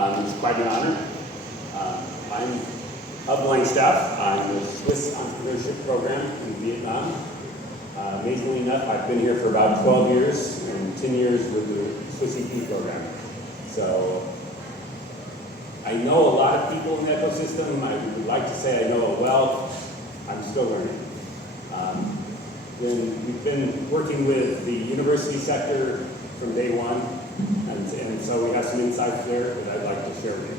It's quite an honor. I'm of Langstaff. I'm the Swiss Entrepreneurship Program in Vietnam. Amazingly enough, I've been here for about 12 years and 10 years with the Swiss EP program. So I know a lot of people in the ecosystem. I would like to say I know it well. I'm still learning. We've been working with the university sector from day one, and so we have some insights there that I'd like to share with you.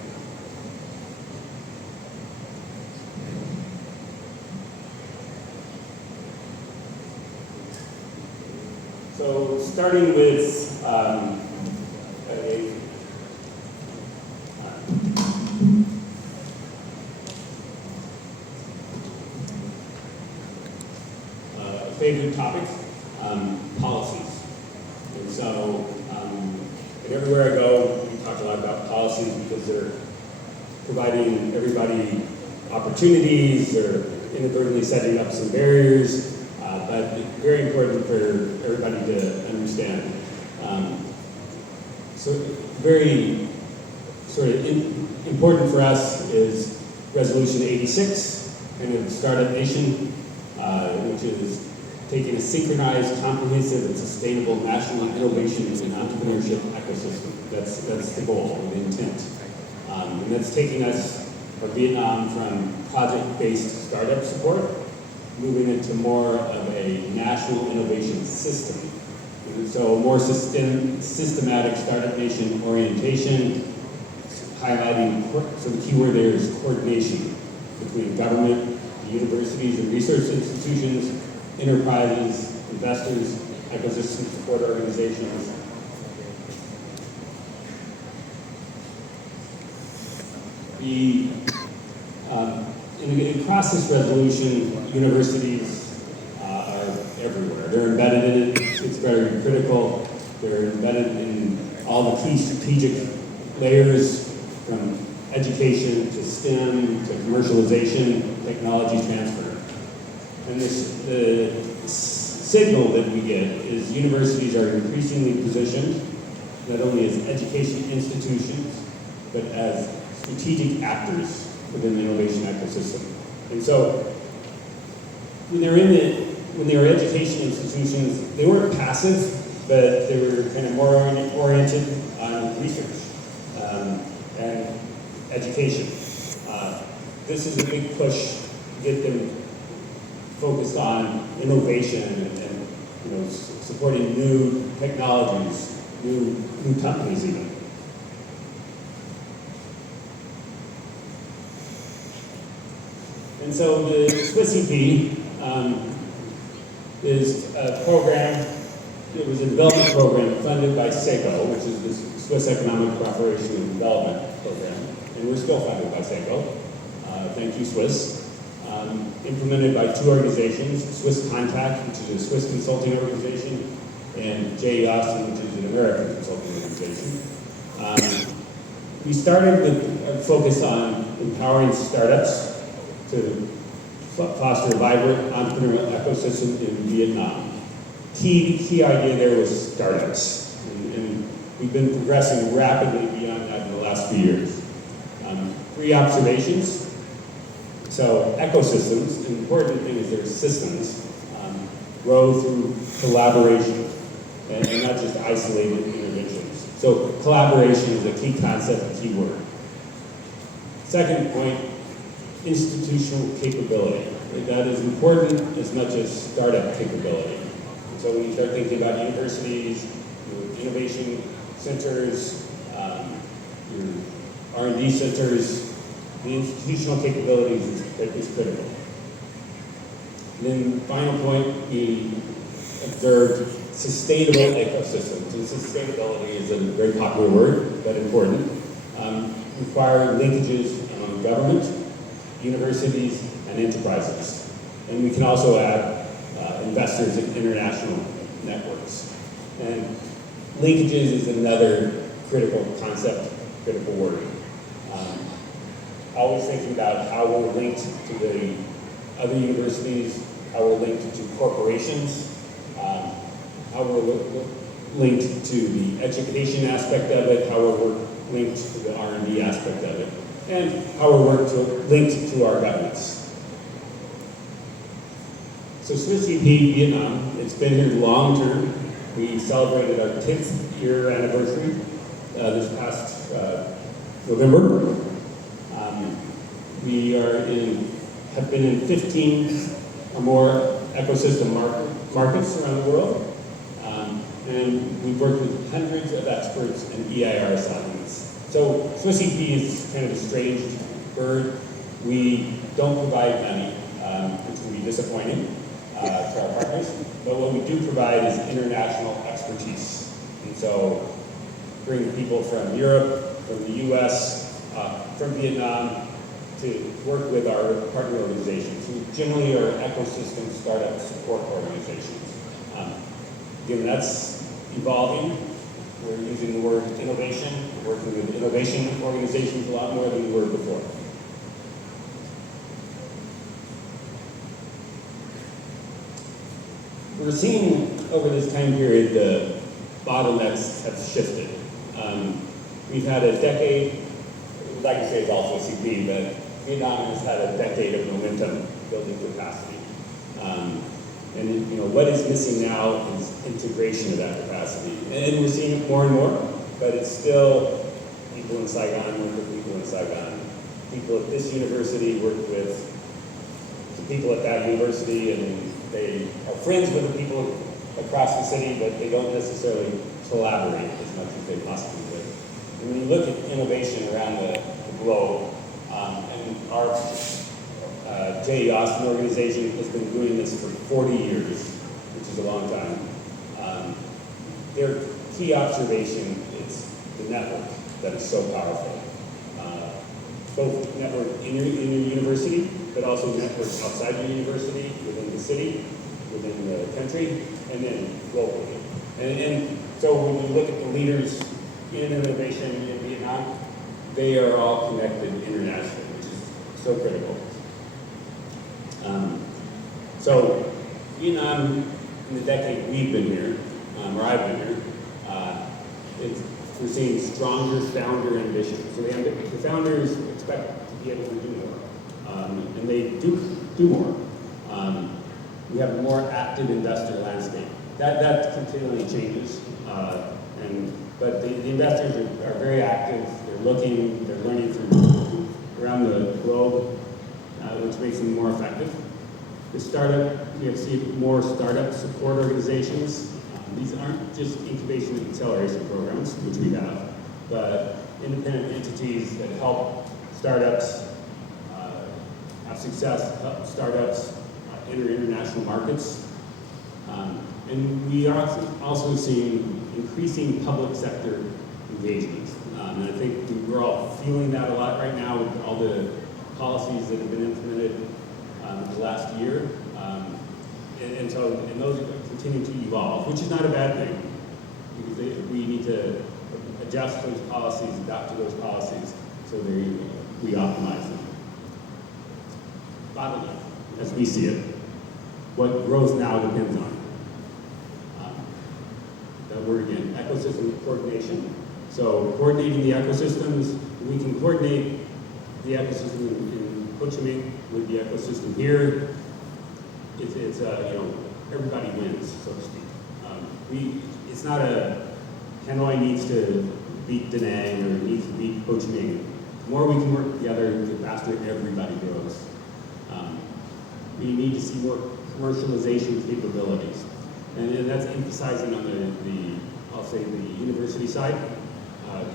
So starting with a favorite topic, policies. And so everywhere I go, we talk a lot about policies because they're providing everybody opportunities or inadvertently setting up some barriers. But it's very important for everybody to understand. So very sort of important for us is Resolution 86, kind of Startup Nation, which is taking a synchronized, comprehensive, and sustainable national innovation and entrepreneurship ecosystem. That's the goal, or the intent. And that's taking us, or Vietnam, from project-based startup support moving into more of a national innovation system. And so more systematic startup nation orientation, highlighting, so the key word there is coordination between government, universities and research institutions, enterprises, investors, ecosystem support organizations. Across this resolution, universities are everywhere. They're embedded in it. It's very critical. They're embedded in all the key strategic layers, from education to STEM to commercialization, technology transfer. And the signal that we get is universities are increasingly positioned not only as education institutions, but as strategic actors within the innovation ecosystem. And so when they were education institutions, they weren't passive, but they were kind of more oriented on research and education. This is a big push to get them focused on innovation and supporting new technologies, new companies even. And so the Swiss EP is a program. It was a development program funded by SECO, which is the Swiss Economic Cooperation and Development Program, and we're still funded by SECO. Thank you, Swiss. Implemented by two organizations, Swiss Contact, which is a Swiss consulting organization, and J. Austin, which is an American consulting organization. We started with a focus on empowering startups to foster a vibrant entrepreneurial ecosystem in Vietnam. Key idea there was startups, and we've been progressing rapidly beyond that in the last few years. 3 observations. So ecosystems, the important thing is their systems, grow through collaboration and not just isolated interventions. So collaboration is a key concept, a key word. Second point, institutional capability. That is important as much as startup capability. And so when you start thinking about universities, your innovation centers, your R&D centers, the institutional capabilities is critical. And then final point, we observed sustainable ecosystems. And sustainability is a very popular word, but important. Require linkages among government, universities, and enterprises. And we can also add investors in international networks. And linkages is another critical concept, critical word. Always thinking about how we're linked to the other universities, how we're linked to corporations, how we're linked to the education aspect of it, how we're linked to the R&D aspect of it, and how our work linked to our governance. So Swiss EP Vietnam, it's been here long term. We celebrated our 10th year anniversary this past November. We have been in 15 or more ecosystem markets around the world. And we've worked with hundreds of experts and EIR settlements. So Swiss EP is kind of a strange bird. We don't provide money, which will be disappointing to our partners, but what we do provide is international expertise. And so bring people from Europe, from the US, from Vietnam, to work with our partner organizations, who generally are ecosystem startup support organizations. Again, that's evolving. We're using the word innovation. We're working with innovation organizations a lot more than we were before. We're seeing over this time period the bottlenecks have shifted. We've had a decade, like I say, it's also CP, but Vietnam has had a decade of momentum building capacity. And what is missing now is integration of that capacity. And we're seeing it more and more, but it's still people in Saigon work with people in Saigon. People at this university work with the people at that university, and they are friends with the people across the city, but they don't necessarily collaborate as much as they possibly could. And when you look at innovation around the globe, and our J.E. Austin organization has been doing this for 40 years, which is a long time. Their key observation is the network that is so powerful. Both network in your university, but also network outside your university, within the city, within the country, and then globally. And so when you look at the leaders in innovation in Vietnam, they are all connected internationally, which is so critical. So Vietnam, in the decade we've been here, or I've been here, we're seeing stronger founder ambition. So the founders expect to be able to do more, and they do more. We have a more active investor landscape. That continually changes, but the investors are very active. They're looking, they're learning from around the globe, which makes them more effective. The startup, we see more startup support organizations. These aren't just incubation and acceleration programs, which we have, but independent entities that help startups have success, help startups enter international markets. And we are also seeing increasing public sector engagement. And I think we're all feeling that a lot right now with all the policies that have been implemented the last year. And those continue to evolve, which is not a bad thing, because we need to adjust those policies, adapt to those policies, so we optimize them. Bottleneck, as we see it, what growth now depends on. That word again, ecosystem coordination. So coordinating the ecosystems, we can coordinate the ecosystem in Ho Chi Minh with the ecosystem here. It's everybody wins, so to speak. It's not a Hanoi needs to beat Da Nang or needs to beat Ho Chi Minh. The more we can work together, the faster everybody grows. We need to see more commercialization capabilities, and that's emphasizing on I'll say the university side.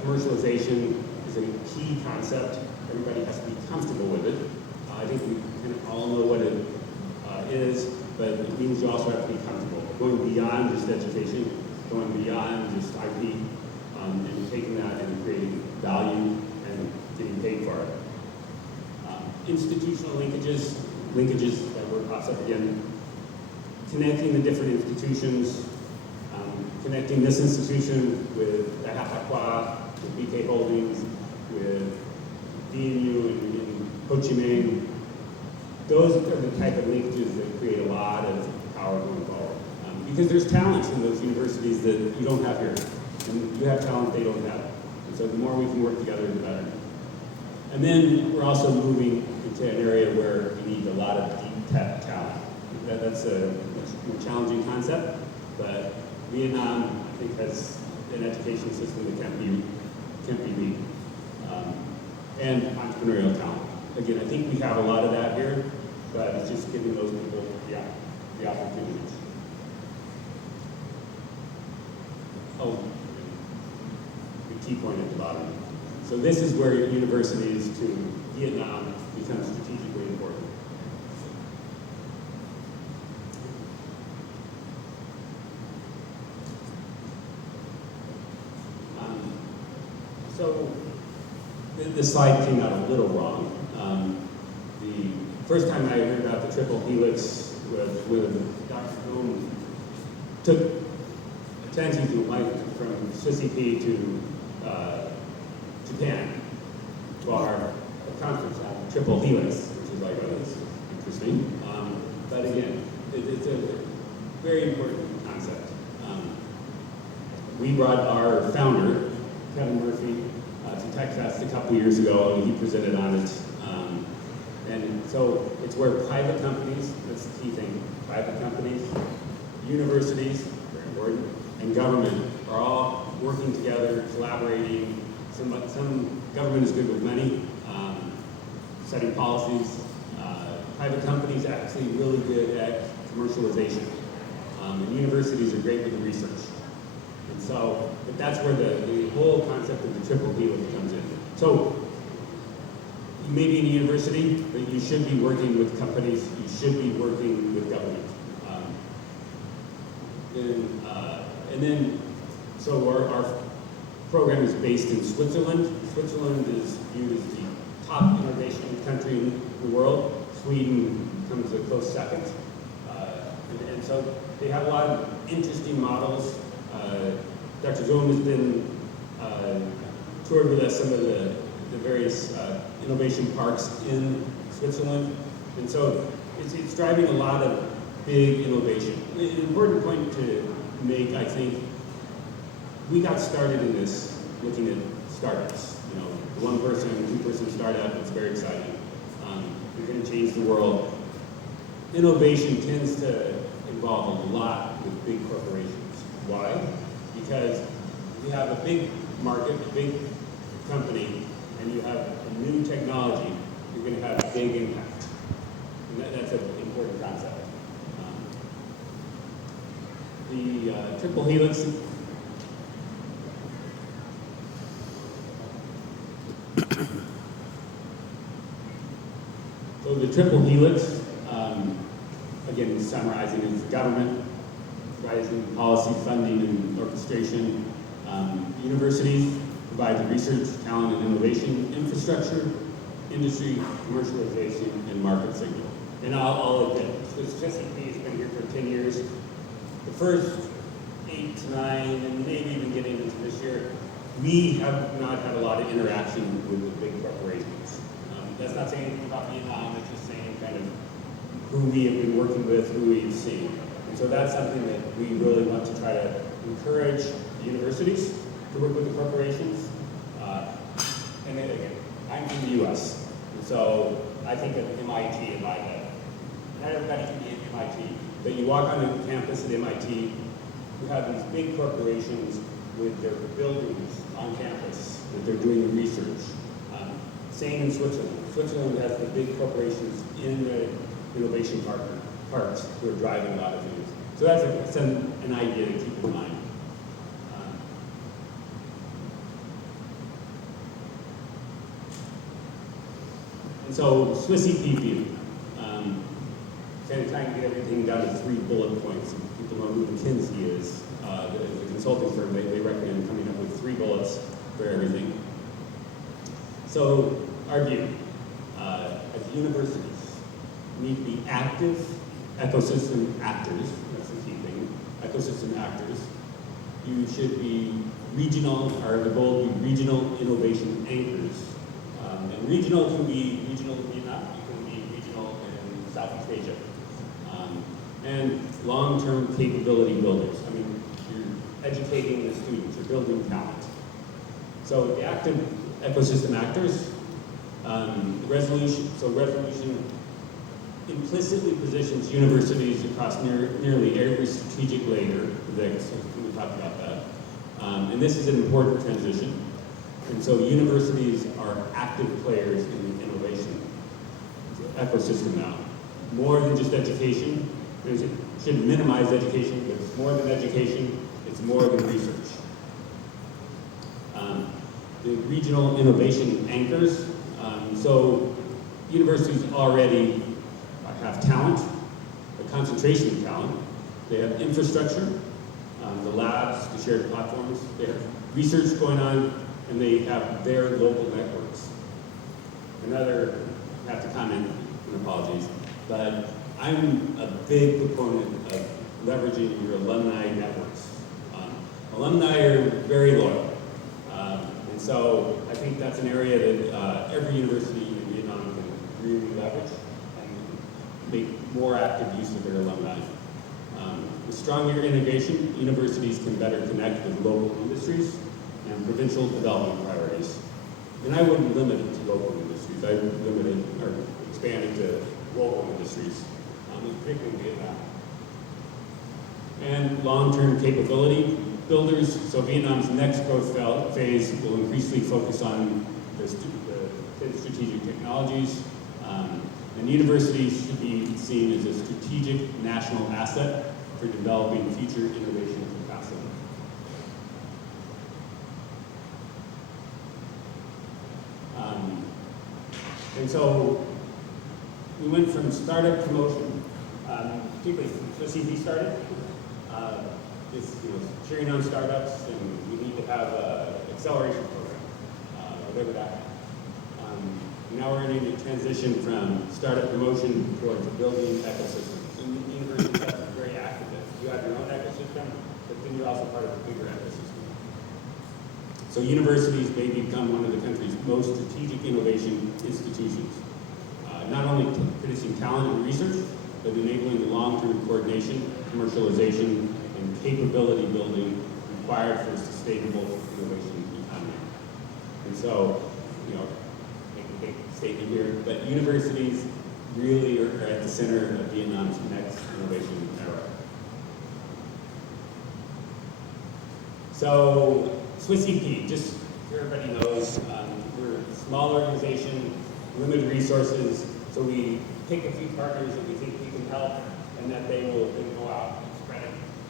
Commercialization is a key concept. Everybody has to be comfortable with it. I think we kind of all know what it is, but it means you also have to be comfortable. Going beyond just education, going beyond just IP, and taking that and creating value and getting paid for it. Institutional linkages, that word pops up again, connecting the different institutions, connecting this institution with the Hapakwa, with BK Holdings, with VNEI in Ho Chi Minh. Those are the type of linkages that create a lot of power going forward. Because there's talents in those universities that you don't have here. And you have talent they don't have. And So the more we can work together, the better. And then we're also moving into an area where we need a lot of deep tech talent. That's a much more challenging concept, but Vietnam, I think, has an education system that can't be beat. And entrepreneurial talent. Again, I think we have a lot of that here, but it's just giving those people the opportunities. Oh, the key point at the bottom. So this is where universities to Vietnam become strategically important. So this slide came out a little wrong. The first time I heard about the triple helix was when Dr. Boom took attention to Mike from Swiss EP to Japan for a conference on triple helix, which is like, oh, that's interesting. But again, it's a very important concept. We brought our founder, Kevin Murphy, to TechFest a couple years ago, and he presented on it. And so it's where private companies, that's the key thing, private companies, universities, very important, and government are all working together, collaborating. Some government is good with money, setting policies. Private companies are actually really good at commercialization. And universities are great with the research. And so, but that's where the whole concept of the triple helix comes in. So, you may be in a university, but you should be working with companies, you should be working with government. And then, so our program is based in Switzerland. Switzerland is viewed as the top innovation country in the world. Sweden comes a close second. And so they have a lot of interesting models. Dr. Zoom has been toured with us some of the various innovation parks in Switzerland. And so it's driving a lot of big innovation. An important point to make, I think, we got started in this looking at startups. You know, one person, two-person startup, it's very exciting. We're going to change the world. Innovation tends to involve a lot with big corporations. Why? Because you have a big market, a big company, and you have a new technology, you're going to have a big impact. And that's an important concept. The triple helix. So the triple helix, again, summarizing, is the government, rising policy, funding, and orchestration. Universities provide the research, talent, and innovation, infrastructure, industry, commercialization, and market signal. And I'll admit, this SIP has been here for 10 years. The first 8 to 9, and maybe even getting into this year, we have not had a lot of interaction with the big corporations. That's not saying anything about Vietnam, it's just saying kind of who we have been working with, who we've seen. And so that's something that we really want to try to encourage the universities to work with the corporations. And then again, I'm from the US, and so I think of MIT in my head. Not everybody can be at MIT, but you walk on the campus at MIT, you have these big corporations with their buildings on campus that they're doing the research. Same in Switzerland. Switzerland has the big corporations in the innovation parks who are driving a lot of things. So that's an idea to keep in mind. And so Swiss EP view. Kind of trying to get everything down to 3 bullet points. If people know who McKinsey is, the consulting firm, they recommend coming up with 3 bullets for everything. So our view, as universities, need to be active ecosystem actors. That's the key thing. Ecosystem actors. You should be regional, or the goal to be regional innovation anchors. And regional can be regional in Vietnam, it can be regional in Southeast Asia. And long-term capability builders. I mean, you're educating the students, you're building talent. So the active ecosystem actors, resolution implicitly positions universities across nearly every strategic layer. We talked about that. And this is an important transition. And so universities are active players in the innovation ecosystem now. More than just education. It shouldn't minimize education, but it's more than education, it's more than research. The regional innovation anchors. So universities already have talent, a concentration of talent. They have infrastructure, the labs, the shared platforms. They have research going on, and they have their local networks. Another, I have to comment, and apologies, but I'm a big proponent of leveraging your alumni networks. Alumni are very loyal. And so I think that's an area that every university in Vietnam can really leverage and make more active use of their alumni. With stronger integration, universities can better connect with local industries and provincial development priorities. And I wouldn't limit it to local industries. I would limit it or expand it to global industries, particularly in Vietnam. And long-term capability builders. So Vietnam's next growth phase will increasingly focus on the strategic technologies. And universities should be seen as a strategic national asset for developing future innovation capacity. And so we went from startup promotion, particularly the CP started, cheering on startups, and we need to have an acceleration program, whatever that. Now we're in a transition from startup promotion towards building ecosystems. And universities have to be very active. You have your own ecosystem, but then you're also part of a bigger ecosystem. So universities may become one of the country's most strategic innovation institutions, not only producing talent and research, but enabling the long-term coordination, commercialization, and capability building required for a sustainable innovation economy. And so, make a big statement here, but universities really are at the center of Vietnam's next innovation era. So, Swiss EP, just so everybody knows, we're a small organization, limited resources, so we pick a few partners that we think we can help, and that they will then go out and spread it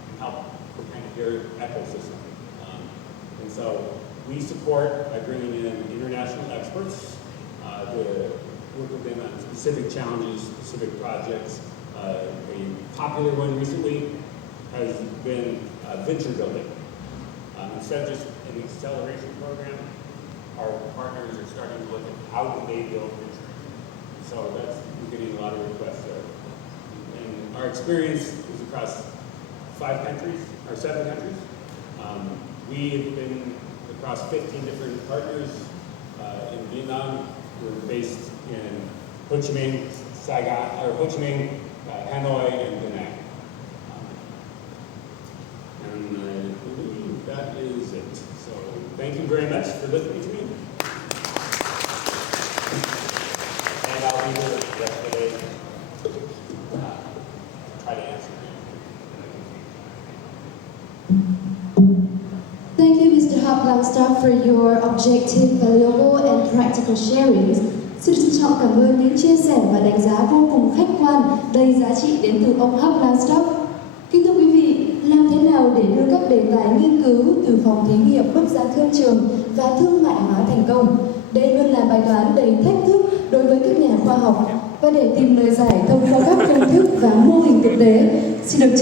and help kind of their ecosystem. And so we support by bringing in international experts to work with them on specific challenges, specific projects. A popular one recently has been venture building. Instead of just an acceleration program, our partners are starting to look at how do they build venture. So we're getting a lot of requests there. And our experience is across 7 countries. We have been across 15 different partners in Vietnam. We're based in Ho Chi Minh, Hanoi, and Da Nang. And I believe that is it. So thank you very much for listening to me. And I'll be here the rest of the day. Try to answer. Thank you, Mr. Langstaff, for your objective, valuable, and practical sharings. Xin trân trọng cảm ơn những chia sẻ và đánh giá vô cùng khách quan, đầy giá trị đến từ ông Langstaff. Kính thưa quý vị, làm thế nào để đưa các đề tài nghiên cứu từ phòng thí nghiệm bước ra thương trường và thương mại hóa thành công? Đây luôn là bài toán đầy thách thức đối với các nhà khoa học. Và để tìm lời giải thông qua các công thức và mô hình thực tế, xin được